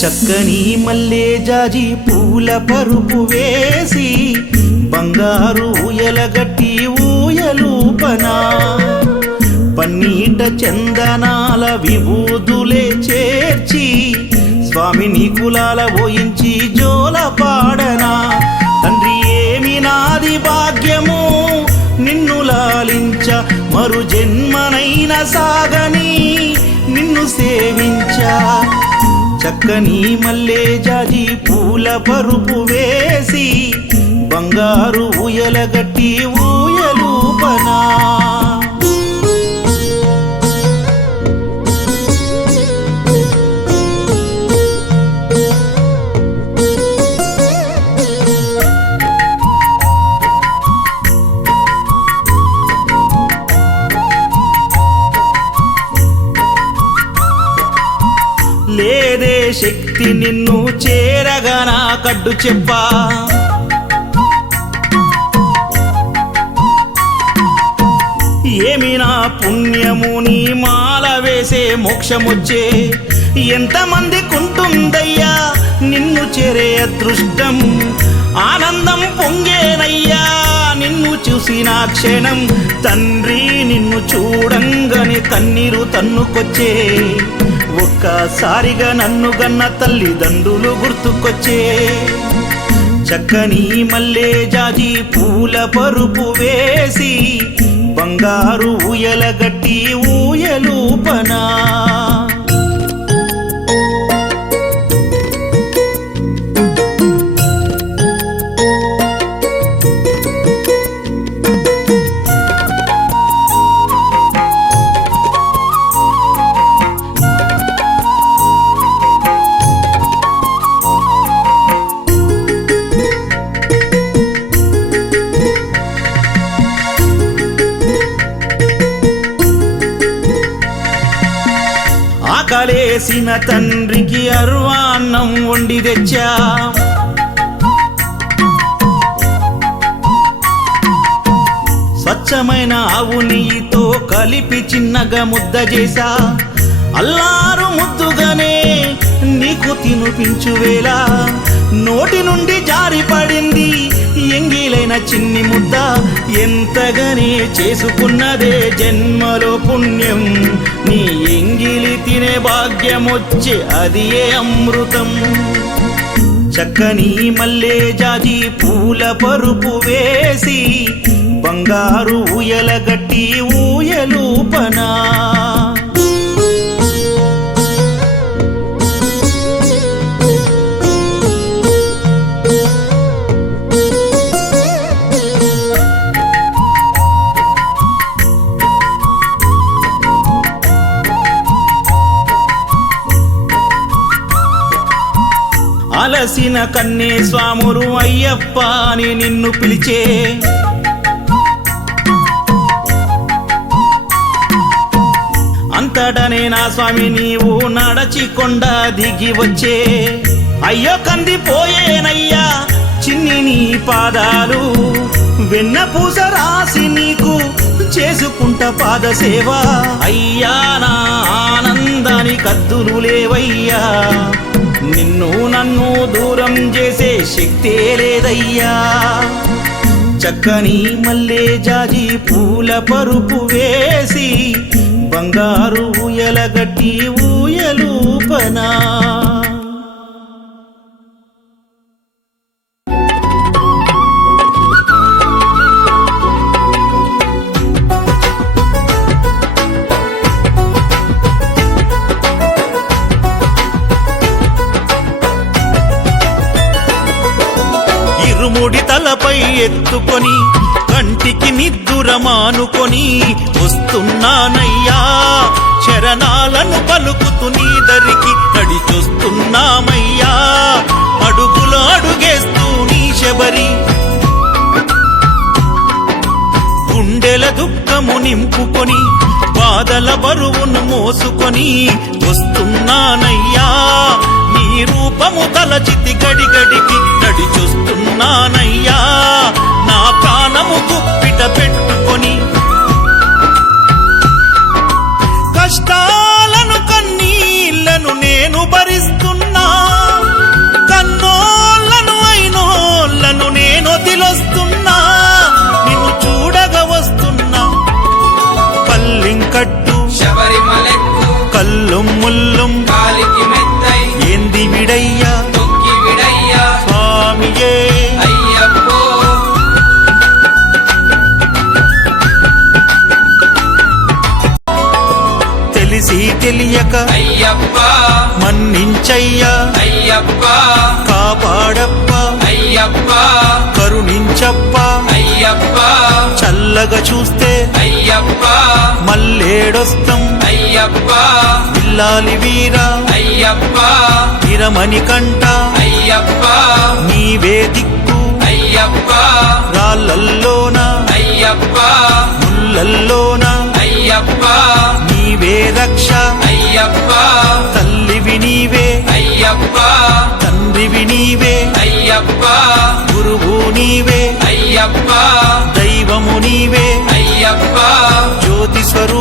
చక్కని మల్లె జాజి పూల పరుపు వేసి బంగారు ఊయలగట్టి ఊయలూపనా పన్నీట చందనాల విభూదులే చేర్చి స్వామిని కులాల పోయించి జోల పాడనా తండ్రి ఏమి నాది భాగ్యము నిన్ను లాలించ మరు జన్మనైన సాగని నిన్ను సేవించా చక్కని మల్లె జాజి పూల పరుపు వేసి బంగారు ఊయలగట్టి ఊయలూపనా లేదే శక్తి నిన్ను చేరగా నా కడ్డు చెప్పా ఏమి నా పుణ్యము నీ మాల వేసే మోక్షమొచ్చే ఎంతమందికుంటుందయ్యా నిన్ను చేరే అదృష్టం ఆనందం పొంగేనయ్యా నిన్ను చూసిన క్షణం తండ్రి నిన్ను చూడంగానే కన్నీరు తన్నుకొచ్చే ఒక్కసారిగా నన్ను గన్న తల్లిదండ్రులు గుర్తుకొచ్చే చక్కని మల్లె జాజి పూల పరుపు వేసి బంగారు ఊయలగట్టి ఊయలూపనా ఆకలేసిన తండ్రికి అర్వాన్నం వండి తెచ్చా స్వచ్ఛమైన ఆవు నెయ్యితో కలిపి చిన్నగా ముద్ద చేసా అల్లారు ముద్దుగానే నీకు తినిపించువేలా నోటి నుండి జారి పడింది ఎంగిలైన చిన్ని ముద్ద ఎంతగానే చేసుకున్నదే జన్మలో పుణ్యం నీ ఎంగిలి తినే భాగ్యమొచ్చే అది ఏ అమృతం చక్కని మల్లె జాజి పూల పరుపు వేసి బంగారు ఊయలగట్టి ఊయలూపనా అలసిన కన్నే స్వామురు అయ్యప్ప అని నిన్ను పిలిచే అంతటనే నా స్వామి నీవు నడచి కొండ దిగి వచ్చే అయ్యో కందిపోయేనయ్యా చిన్ని నీ పాదాలు వెన్న పూస రాసి నీకు చేసుకుంట పాద సేవ అయ్యా నా ఆనందాని కద్దులు లేవయ్యా నిన్ను నన్ను దూరం చేసే శక్తే లేదయ్యా చక్కని మల్లె జాజి పూల పరుపు వేసి బంగారు ఊయలగట్టి ఊయలూపనా ఇరుముడి తలపై ఎత్తుకొని కంటికి నిద్దురమానుకొని వస్తున్నానయ్యా శరణాలను పలుకుతూ నీ దరికి నడిచొస్తున్నామయ్యా నింపుకొని బాధల బరువును మోసుకొని వస్తున్నానయ్యా నీ రూపము తలచితి గడిగడికి నడిచొస్తున్నానయ్యా నా ప్రాణము గుప్పిట పెట్టుకొని కష్టాలను కన్నీళ్లను నేను భరిస్తున్నా కన్నోళ్లను అయినోళ్లను నేను వదిలొస్తున్నా నిన్ను చూడగా వస్తున్నా పల్లింకట్టు శబరిమలెక్కు కల్లుం ముల్లుం కాలికి మెత్తై ఏంది విడయ్యా తొక్కి విడయ్యా స్వామియే అయ్యప్పో తెలిసి తెలియక అయ్యప్ప మన్నించయ్యా అయ్యప్ప కాపాడప్ప అయ్యప్ప కరుణించప్ప అయ్యప్ప చల్లగా చూస్తే అయ్యప్ప మల్లేడొస్తం అయ్యప్ప పిల్లాలి వీరా అయ్యప్ప విరమణి కంట అయ్యప్ప నీవే దిక్కు అయ్యప్ప రాళ్ళల్లోన అయ్యప్ప ముళ్ళల్లోన అయ్యప్ప నీవే రక్ష అయ్యప్ప తల్లివి నీవే అయ్యప్ప తండ్రివి నీవే అయ్యప్ప గురువు నీవే అయ్యప్ప దైవము నీవే అయ్యప్ప జ్యోతి స్వరూప